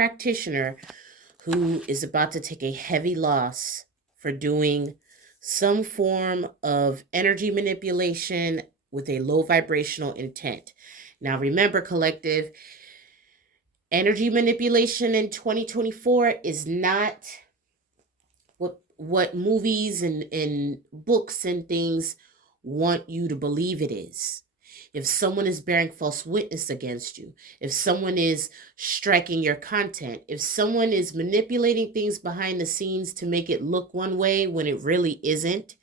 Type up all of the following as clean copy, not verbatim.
practitioner who is about to take a heavy loss for doing some form of energy manipulation with a low vibrational intent. Now, remember, collective, energy manipulation in 2024 is not what movies and books and things want you to believe it is. If someone is bearing false witness against you, if someone is striking your content, if someone is manipulating things behind the scenes to make it look one way when it really isn't,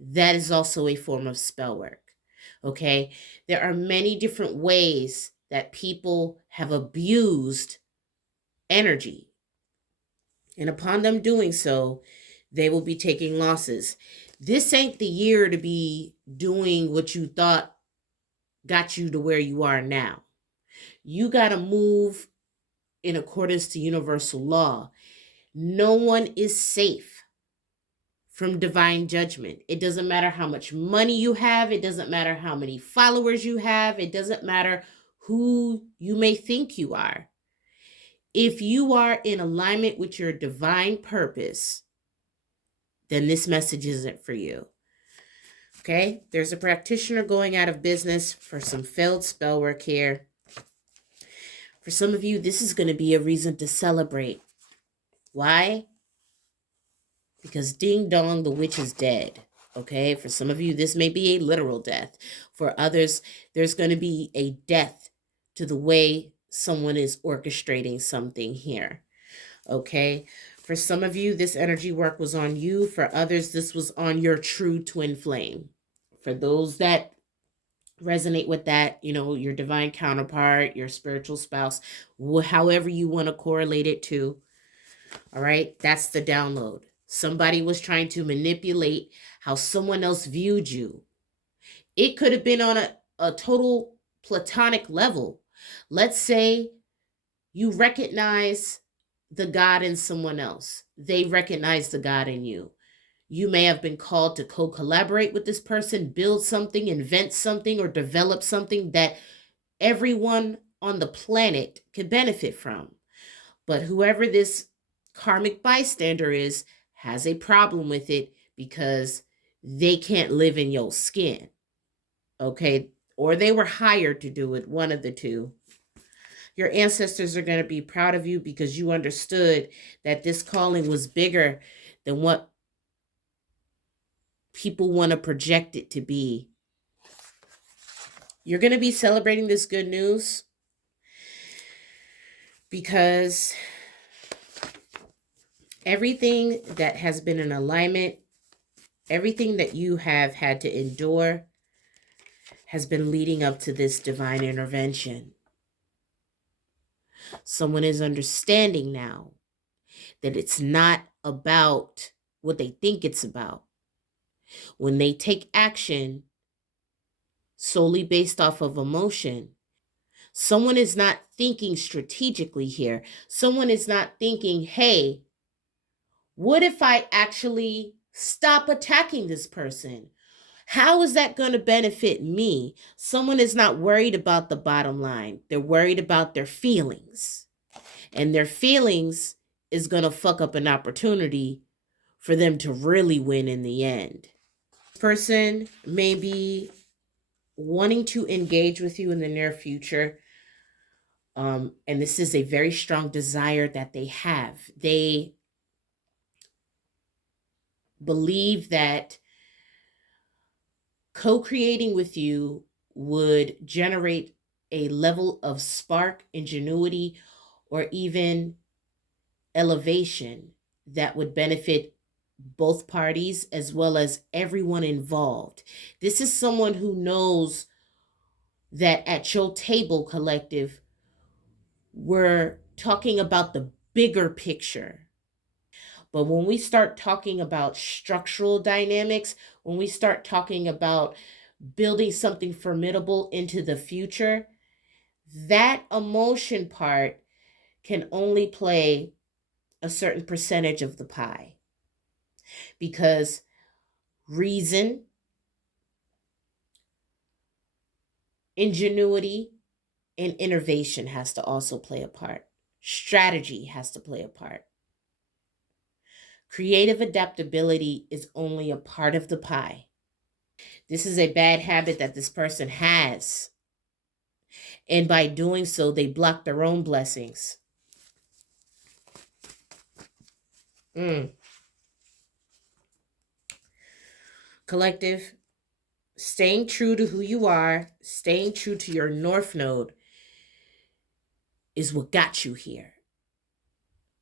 that is also a form of spell work. Okay? There are many different ways that people have abused energy. And upon them doing so, they will be taking losses. This ain't the year to be doing what you thought got you to where you are now. You got to move in accordance to universal law. No one is safe from divine judgment. It doesn't matter how much money you have. It doesn't matter how many followers you have. It doesn't matter who you may think you are. If you are in alignment with your divine purpose, then this message isn't for you. Okay, there's a practitioner going out of business for some failed spell work here. For some of you, this is going to be a reason to celebrate. Why? Because ding dong, the witch is dead. Okay, for some of you, this may be a literal death. For others, there's going to be a death to the way someone is orchestrating something here. Okay, for some of you, this energy work was on you. For others, this was on your true twin flame. For those that resonate with that, your divine counterpart, your spiritual spouse, however you want to correlate it to. All right, that's the download. Somebody was trying to manipulate how someone else viewed you. It could have been on a total platonic level. Let's say you recognize the God in someone else. They recognize the God in you. You may have been called to co-collaborate with this person, build something, invent something, or develop something that everyone on the planet could benefit from. But whoever this karmic bystander is has a problem with it because they can't live in your skin. Okay? Or they were hired to do it, one of the two. Your ancestors are going to be proud of you because you understood that this calling was bigger than what people want to project it to be. You're going to be celebrating this good news because everything that has been in alignment, everything that you have had to endure has been leading up to this divine intervention. Someone is understanding now that it's not about what they think it's about. When they take action solely based off of emotion, someone is not thinking strategically here. Someone is not thinking, hey, what if I actually stop attacking this person? How is that going to benefit me? Someone is not worried about the bottom line. They're worried about their feelings. And their feelings is going to fuck up an opportunity for them to really win in the end. Person may be wanting to engage with you in the near future. And this is a very strong desire that they have. They believe that co-creating with you would generate a level of spark, ingenuity, or even elevation that would benefit both parties as well as everyone involved. This is someone who knows that at your table, collective, we're talking about the bigger picture. But when we start talking about structural dynamics, when we start talking about building something formidable into the future, that emotion part can only play a certain percentage of the pie. Because reason, ingenuity, and innovation has to also play a part. Strategy has to play a part. Creative adaptability is only a part of the pie. This is a bad habit that this person has. And by doing so, they block their own blessings. Collective, staying true to who you are, staying true to your North Node is what got you here.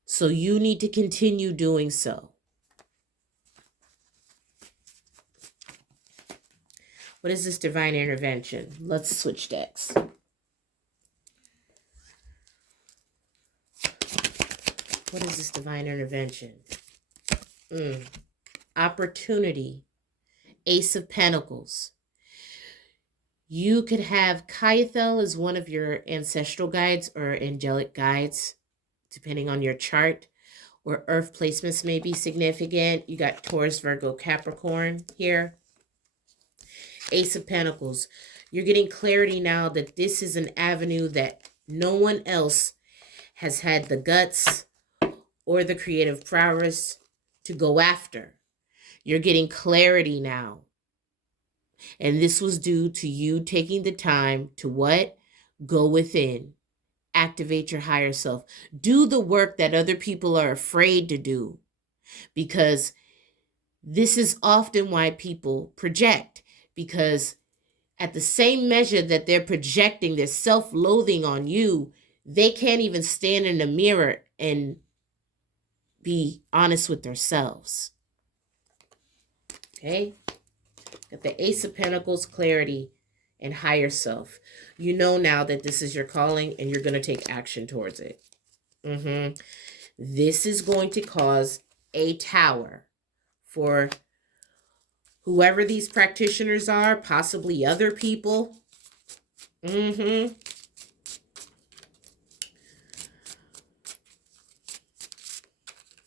So you need to continue doing so. What is this divine intervention? Let's switch decks. What is this divine intervention? Opportunity. Ace of Pentacles. You could have Kaithel as one of your ancestral guides or angelic guides, depending on your chart, or earth placements may be significant. You got Taurus, Virgo, Capricorn here. Ace of Pentacles. You're getting clarity now that this is an avenue that no one else has had the guts or the creative prowess to go after. You're getting clarity now. And this was due to you taking the time to what? Go within. Activate your higher self. Do the work that other people are afraid to do. Because this is often why people project. Because at the same measure that they're projecting their self-loathing on you, they can't even stand in the mirror and be honest with themselves. Okay? Got the Ace of Pentacles, clarity, and higher self. You know now that this is your calling and you're going to take action towards it. This is going to cause a tower for whoever these practitioners are, possibly other people.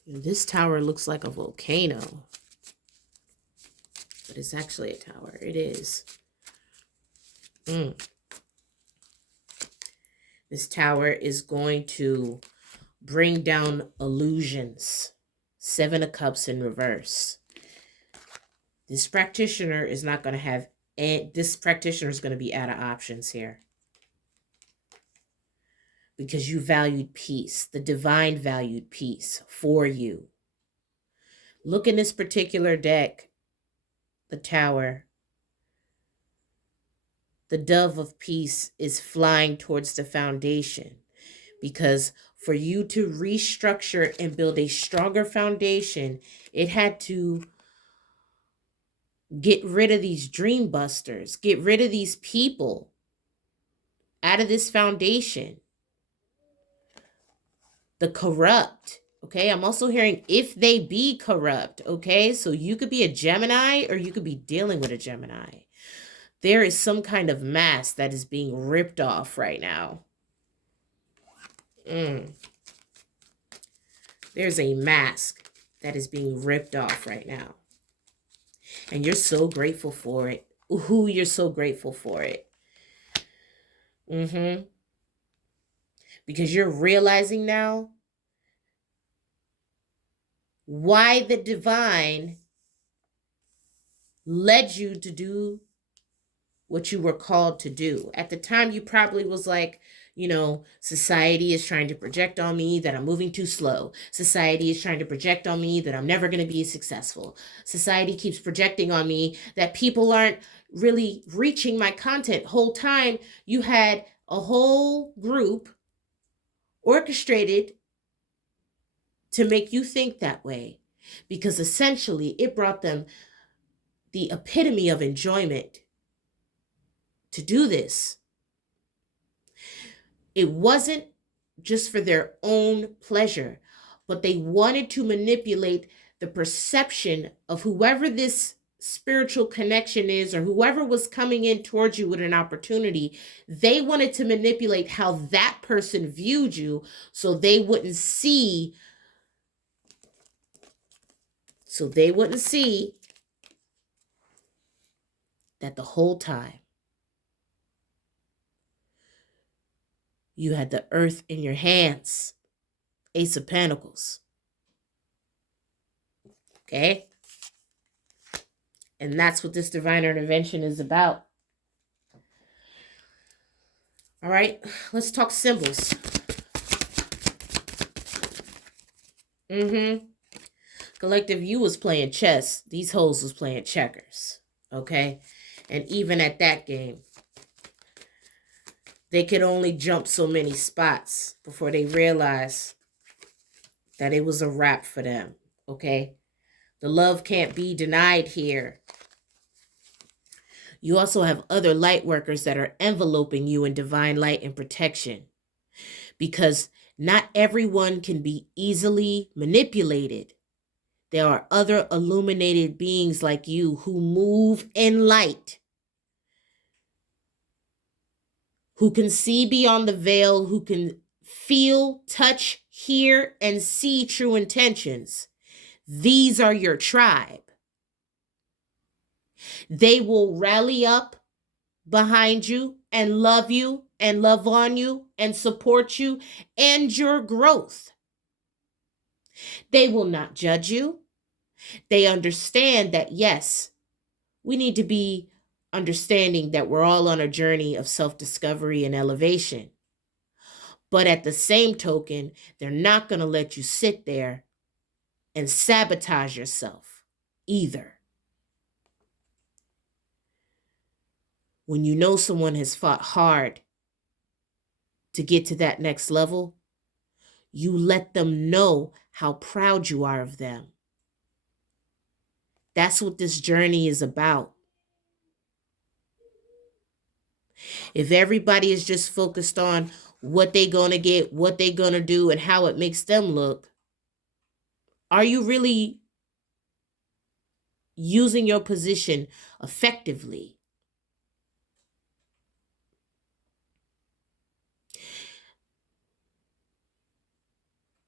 This tower looks like a volcano. But it's actually a tower. It is. This tower is going to bring down illusions. Seven of Cups in reverse. This practitioner is not going to have... This practitioner is going to be out of options here. Because you valued peace. The divine valued peace for you. Look in this particular deck. The tower. The dove of peace is flying towards the foundation. Because for you to restructure and build a stronger foundation, it had to get rid of these dream busters. Get rid of these people out of this foundation. The corrupt. Okay, I'm also hearing if they be corrupt. Okay, so you could be a Gemini or you could be dealing with a Gemini. There is some kind of mask that is being ripped off right now. There's a mask that is being ripped off right now. And you're so grateful for it. Ooh, you're so grateful for it. Because you're realizing now why the divine led you to do what you were called to do. At the time, you probably was like, you know, society is trying to project on me that I'm moving too slow. Society is trying to project on me that I'm never going to be successful. Society keeps projecting on me that people aren't really reaching my content. Whole time, you had a whole group orchestrated to make you think that way. Because essentially, it brought them the epitome of enjoyment to do this. It wasn't just for their own pleasure, but they wanted to manipulate the perception of whoever this spiritual connection is or whoever was coming in towards you with an opportunity. They wanted to manipulate how that person viewed you so they wouldn't see that the whole time you had the earth in your hands. Ace of Pentacles. Okay? And that's what this divine intervention is about. All right, let's talk symbols. Collective, you was playing chess. These hoes was playing checkers. Okay? And even at that game, they could only jump so many spots before they realized that it was a wrap for them. Okay? The love can't be denied here. You also have other light workers that are enveloping you in divine light and protection, because not everyone can be easily manipulated. There are other illuminated beings like you who move in light, who can see beyond the veil, who can feel, touch, hear, and see true intentions. These are your tribe. They will rally up behind you and love on you and support you and your growth. They will not judge you. They understand that, yes, we need to be understanding that we're all on a journey of self-discovery and elevation. But at the same token, they're not going to let you sit there and sabotage yourself either. When you know someone has fought hard to get to that next level, you let them know how proud you are of them. That's what this journey is about. If everybody is just focused on what they're going to get, what they're going to do, and how it makes them look, are you really using your position effectively?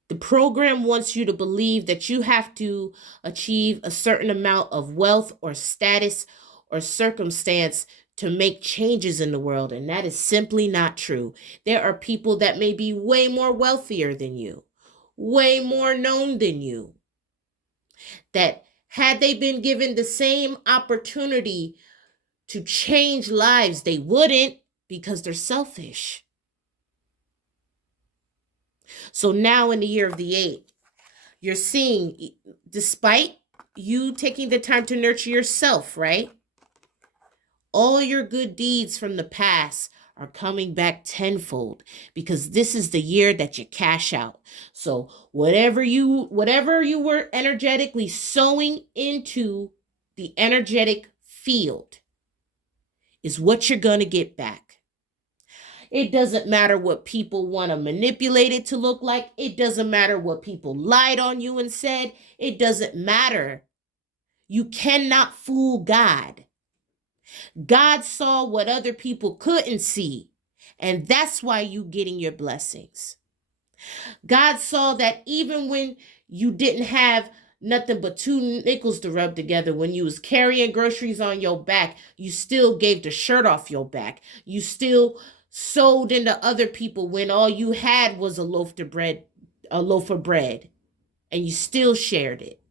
The program wants you to believe that you have to achieve a certain amount of wealth or status or circumstance to make changes in the world, and that is simply not true. There are people that may be way more wealthier than you, way more known than you, that had they been given the same opportunity to change lives, they wouldn't, because they're selfish. So now in the year of the 8, you're seeing, despite you taking the time to nurture yourself, right? All your good deeds from the past are coming back tenfold, because this is the year that you cash out. So whatever you were energetically sowing into the energetic field is what you're going to get back. It doesn't matter what people want to manipulate it to look like. It doesn't matter what people lied on you and said. It doesn't matter. You cannot fool God. God saw what other people couldn't see, and that's why you getting your blessings. God saw that even when you didn't have nothing but 2 nickels to rub together, when you was carrying groceries on your back, you still gave the shirt off your back. You still sold into other people when all you had was a loaf of bread, and you still shared it.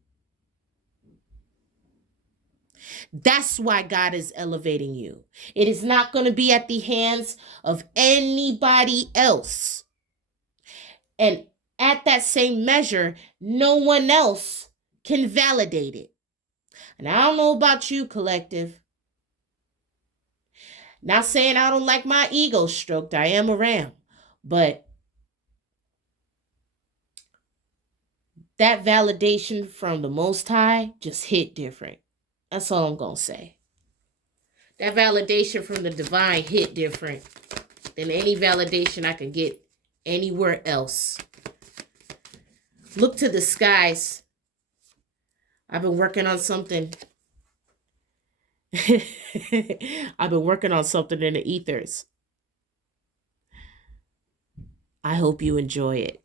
That's why God is elevating you. It is not going to be at the hands of anybody else. And at that same measure, no one else can validate it. And I don't know about you, collective. Not saying I don't like my ego stroked. I am a ram. But that validation from the Most High just hit different. That's all I'm going to say. That validation from the divine hit different than any validation I could get anywhere else. Look to the skies. I've been working on something. I've been working on something in the ethers. I hope you enjoy it.